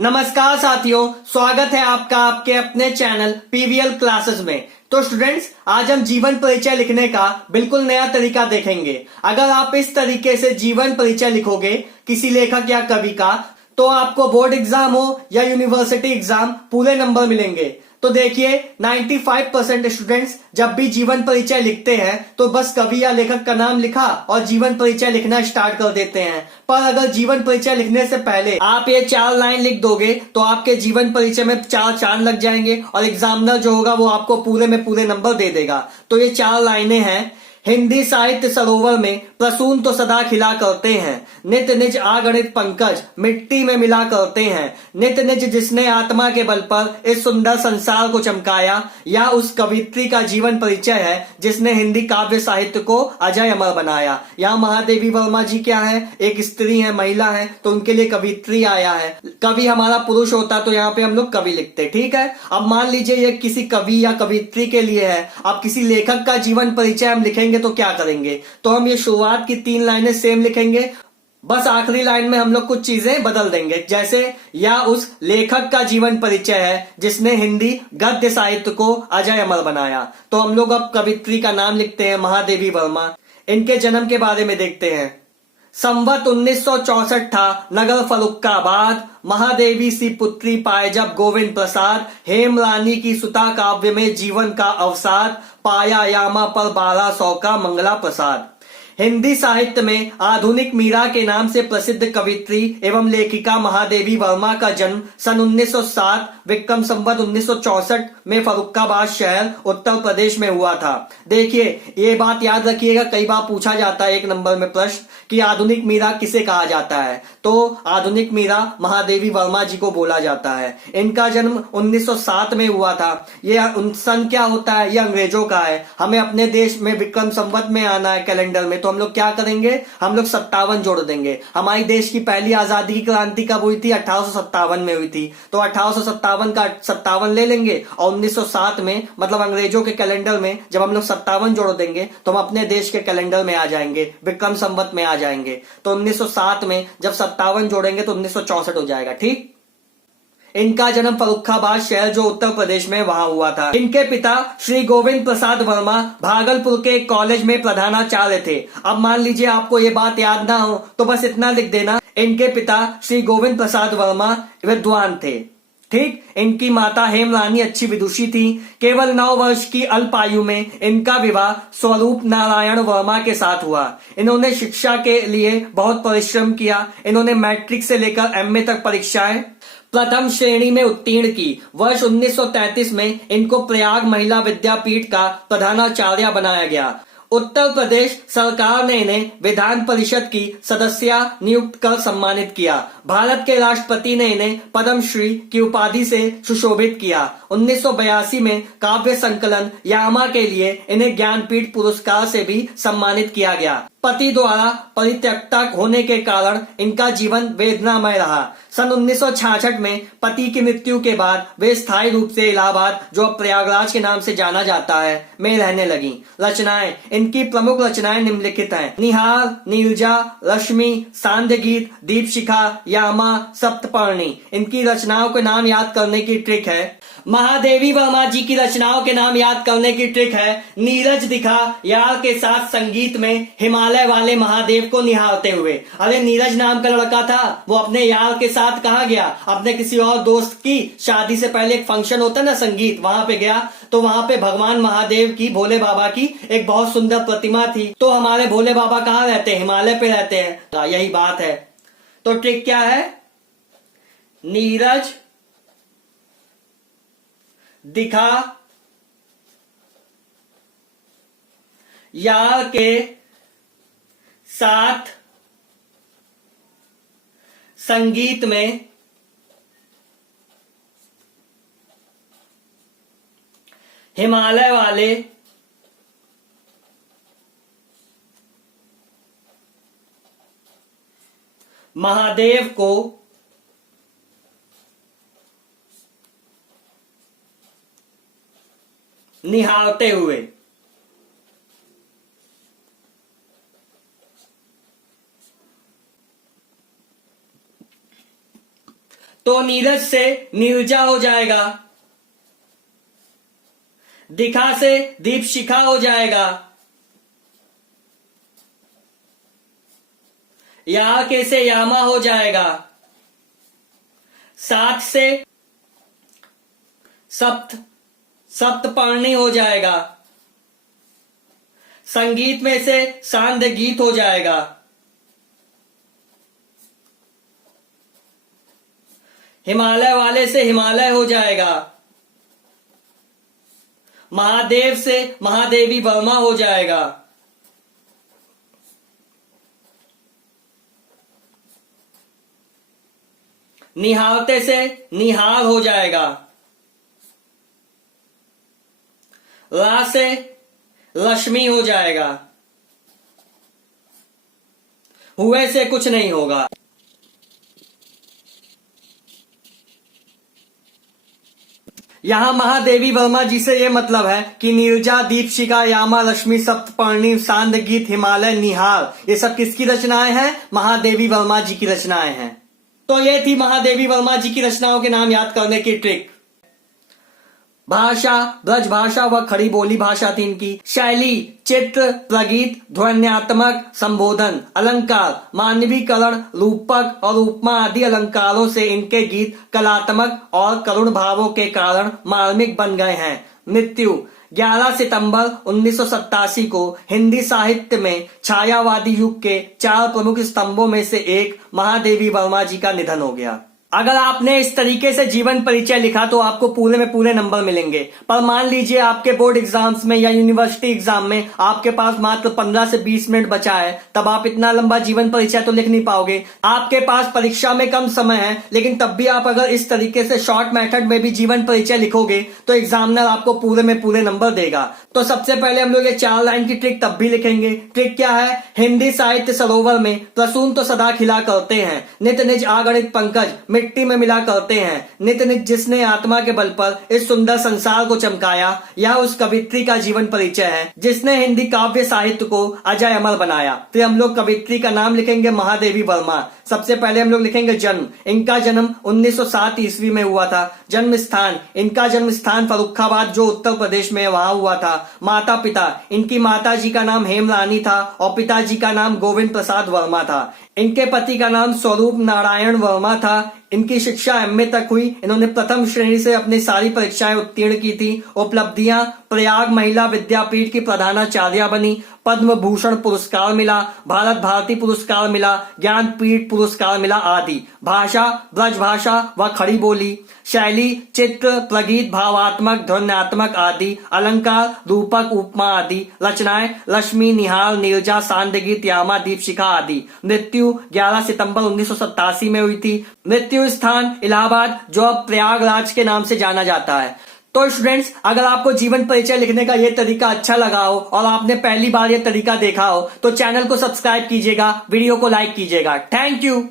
नमस्कार साथियों, स्वागत है आपका आपके अपने चैनल पीवीएल क्लासेस में। तो स्टूडेंट्स, आज हम जीवन परिचय लिखने का बिल्कुल नया तरीका देखेंगे। अगर आप इस तरीके से जीवन परिचय लिखोगे किसी लेखक या कवि का, तो आपको बोर्ड एग्जाम हो या यूनिवर्सिटी एग्जाम पूरे नंबर मिलेंगे। तो देखिए, 95% स्टूडेंट्स जब भी जीवन परिचय लिखते हैं तो बस कवि या लेखक का नाम लिखा और जीवन परिचय लिखना स्टार्ट कर देते हैं। पर अगर जीवन परिचय लिखने से पहले आप ये 4 लाइन लिख दोगे तो आपके जीवन परिचय में 4 चांद लग जाएंगे और एग्जामिनर जो होगा वो आपको पूरे में पूरे नंबर दे देगा। तो ये 4 लाइनें हैं। हिंदी साहित्य सरोवर में प्रसून तो सदा खिला करते हैं, नित निज आगणित पंकज मिट्टी में मिला करते हैं। नित निज जिसने आत्मा के बल पर इस सुंदर संसार को चमकाया, या उस कवित्री का जीवन परिचय है जिसने हिंदी काव्य साहित्य को अजय अमर बनाया। यहाँ महादेवी वर्मा जी क्या है, एक स्त्री है, महिला है, तो उनके लिए कवित्री आया है। कवि हमारा पुरुष होता तो यहाँ पे हम लोग कवि लिखते, ठीक है। अब मान लीजिए ये किसी कवि या कवित्री के लिए है। अब किसी लेखक का जीवन परिचय हम लिखेंगे तो क्या करेंगे, तो हम ये शुरुआत की 3 लाइनें सेम लिखेंगे, बस आखिरी लाइन में हम लोग कुछ चीजें बदल देंगे। जैसे, या उस लेखक का जीवन परिचय है जिसने हिंदी गद्य साहित्य को अजय अमर बनाया, तो हम लोग अब कवित्री का नाम लिखते हैं महादेवी वर्मा। इनके जन्म के बारे में देखते हैं। संवत 1964 था, नगर फरुक्काबाद, महादेवी सी पुत्री पाए जब गोविंद प्रसाद, हेम रानी की सुता काव्य में जीवन का अवसाद, पाया यामा पर 1200 का मंगला प्रसाद। हिंदी साहित्य में आधुनिक मीरा के नाम से प्रसिद्ध कवित्री एवं लेखिका महादेवी वर्मा का जन्म सन 1907 विक्रम संवत 1964 में फरुक्काबाद शहर उत्तर प्रदेश में हुआ था। देखिए, ये बात याद रखिएगा, कई बार पूछा जाता है 1 नंबर में प्रश्न कि आधुनिक मीरा किसे कहा जाता है, तो आधुनिक मीरा महादेवी वर्मा जी को बोला जाता है। इनका जन्म 1907 में हुआ था। ये सन क्या होता है, ये अंग्रेजों का है। हमें अपने देश में विक्रम संवत में आना है कैलेंडर में, तो हम लोग क्या करेंगे, हम लोग 57 जोड़ देंगे। हमारी देश की पहली आजादी की क्रांति कब हुई थी, 1857 में हुई थी, तो 1857 का 57 ले लेंगे और 1907 में मतलब अंग्रेजों के कैलेंडर में जब हम लोग 57 जोड़ देंगे तो हम अपने देश के कैलेंडर में आ जाएंगे, विक्रम संवत में आ जाएंगे। तो 1907 में जब 57 जोड़ेंगे तो 1964 हो जाएगा, ठीक। इनका जन्म फर्रुखाबाद शहर जो उत्तर प्रदेश में वहां हुआ था। इनके पिता श्री गोविंद प्रसाद वर्मा भागलपुर के एक कॉलेज में प्रधानाचार्य थे। अब मान लीजिए आपको ये बात याद ना हो तो बस इतना लिख देना, इनके पिता श्री गोविंद प्रसाद वर्मा विद्वान थे, ठीक। इनकी माता हेम रानी अच्छी विदुषी थी। केवल 9 वर्ष की अल्प आयु में इनका विवाह स्वरूप नारायण वर्मा के साथ हुआ। इन्होंने शिक्षा के लिए बहुत परिश्रम किया। इन्होंने मैट्रिक से लेकर एमए तक परीक्षाएं प्रथम श्रेणी में उत्तीर्ण की। वर्ष 1933 में इनको प्रयाग महिला विद्यापीठ का प्रधानाचार्य बनाया गया। उत्तर प्रदेश सरकार ने इन्हें विधान परिषद की सदस्य नियुक्त कर सम्मानित किया। भारत के राष्ट्रपति ने इन्हें पद्मश्री की उपाधि से सुशोभित किया। 1982 में काव्य संकलन यामा के लिए इन्हें ज्ञानपीठ पुरस्कार से भी सम्मानित किया गया। पति द्वारा परित्यक्ता होने के कारण इनका जीवन वेदनामय रहा। सन 1966 में पति की मृत्यु के बाद वे स्थायी रूप से इलाहाबाद, जो अब प्रयागराज के नाम से जाना जाता है, में रहने लगी। रचनाएं, इनकी प्रमुख रचनाएं निम्नलिखित हैं। निहार, नीरजा, रश्मि, सांध्य गीत, दीपशिखा, यामा, सप्तपर्णी। इनकी रचनाओं के नाम याद करने की ट्रिक है। महादेवी वर्मा जी की रचनाओं के नाम याद करने की ट्रिक है। नीरज दिखा यार के साथ संगीत में हिमालय वाले महादेव को निहारते हुए। अरे नीरज नाम का लड़का था, वो अपने यार के साथ कहाँ गया, अपने किसी और दोस्त की शादी से पहले एक फंक्शन होता है ना संगीत, वहां पे गया। तो वहां पे भगवान महादेव की, भोले बाबा की एक बहुत सुंदर प्रतिमा थी। तो हमारे भोले बाबा कहाँ रहते हैं, हिमालय पे रहते हैं, यही बात है। तो ट्रिक क्या है, नीरज दिखा यार के साथ संगीत में हिमालय वाले महादेव को निहारते हुए। तो नीरज से नीरजा हो जाएगा। दिखा से दीप शिखा हो जाएगा। या के से यामा हो जाएगा। सात से सप्त सप्तपर्णी हो जाएगा। संगीत में से सांध्य गीत हो जाएगा। हिमालय वाले से हिमालय हो जाएगा। महादेव से महादेवी वर्मा हो जाएगा। निहारते से निहार हो जाएगा। ला से लक्ष्मी हो जाएगा। हुए से कुछ नहीं होगा। यहां महादेवी वर्मा जी से यह मतलब है कि नीरजा, दीपशिखा, यामा, लक्ष्मी, सप्तपर्णी, सांध्य गीत, हिमालय, निहार, ये सब किसकी रचनाएं हैं? महादेवी वर्मा जी की रचनाएं हैं। तो ये थी महादेवी वर्मा जी की रचनाओं के नाम याद करने की ट्रिक। भाषा ब्रज भाषा व खड़ी बोली भाषा थी इनकी। शैली चित्र, प्रगीत, ध्वन्यात्मक, संबोधन, अलंकार, मानवीकरण, रूपक और उपमा आदि अलंकारों से इनके गीत कलात्मक और करुण भावों के कारण मार्मिक बन गए हैं। मृत्यु 11 सितंबर 1987 को हिंदी साहित्य में छायावादी युग के 4 प्रमुख स्तंभों में से एक महादेवी वर्मा जी का निधन हो गया। अगर आपने इस तरीके से जीवन परिचय लिखा तो आपको पूरे में पूरे नंबर मिलेंगे। पर मान लीजिए आपके बोर्ड एग्जाम्स में या यूनिवर्सिटी एग्जाम में आपके पास मात्र 15 से 20 मिनट बचा है, तब आप इतना लंबा जीवन परिचय तो लिख नहीं पाओगे। आपके पास परीक्षा में कम समय है, लेकिन तब भी आप अगर इस तरीके से शॉर्ट मेथड में भी जीवन परिचय लिखोगे तो एग्जामिनर आपको पूरे में पूरे नंबर देगा। तो सबसे पहले हम लोग ये 4 लाइन की ट्रिक तब भी लिखेंगे। ट्रिक क्या है? हिंदी साहित्य सरोवर में प्रसून तो सदा खिला करते हैं, नित निज आगणित पंकज मिट्टी में मिला करते हैं। नित निज जिसने आत्मा के बल पर इस सुंदर संसार को चमकाया, यह उस कवित्री का जीवन परिचय है जिसने हिंदी काव्य साहित्य को अजय अमर बनाया। फिर हम लोग कवित्री का नाम लिखेंगे महादेवी वर्मा। सबसे पहले हम लोग लिखेंगे जन्म। इनका जन्म 1907 ईस्वी में हुआ था। जन्म स्थान, इनका जन्म स्थान फर्रुखाबाद जो उत्तर प्रदेश में वहां हुआ था। माता पिता, इनकी माता जी का नाम हेमरानी था और पिताजी का नाम गोविंद प्रसाद वर्मा था। इनके पति का नाम स्वरूप नारायण वर्मा था। इनकी शिक्षा एमए तक हुई। इन्होंने प्रथम श्रेणी से अपनी सारी परीक्षाएं उत्तीर्ण की थी। उपलब्धियां, प्रयाग महिला विद्यापीठ की प्रधानाचार्या बनी, पद्म भूषण पुरस्कार मिला, भारत भारती पुरस्कार मिला, ज्ञानपीठ पुरस्कार मिला आदि। भाषा ब्रज भाषा व खड़ी बोली। शैली चित्र, प्रगीत, भावात्मक, ध्वन्यात्मक आदि। अलंकार रूपक, उपमा आदि। रचनाएं लक्ष्मी, निहार, नीरजा, सांध्य गीत, यामा, दीपशिखा आदि। मृत्यु 11 सितंबर 1987 में हुई थी। मृत्यु स्थान इलाहाबाद जो अब प्रयागराज के नाम से जाना जाता है। तो स्टूडेंट्स, अगर आपको जीवन परिचय लिखने का ये तरीका अच्छा लगा हो और आपने पहली बार ये तरीका देखा हो तो चैनल को सब्सक्राइब कीजिएगा, वीडियो को लाइक कीजिएगा। Thank you.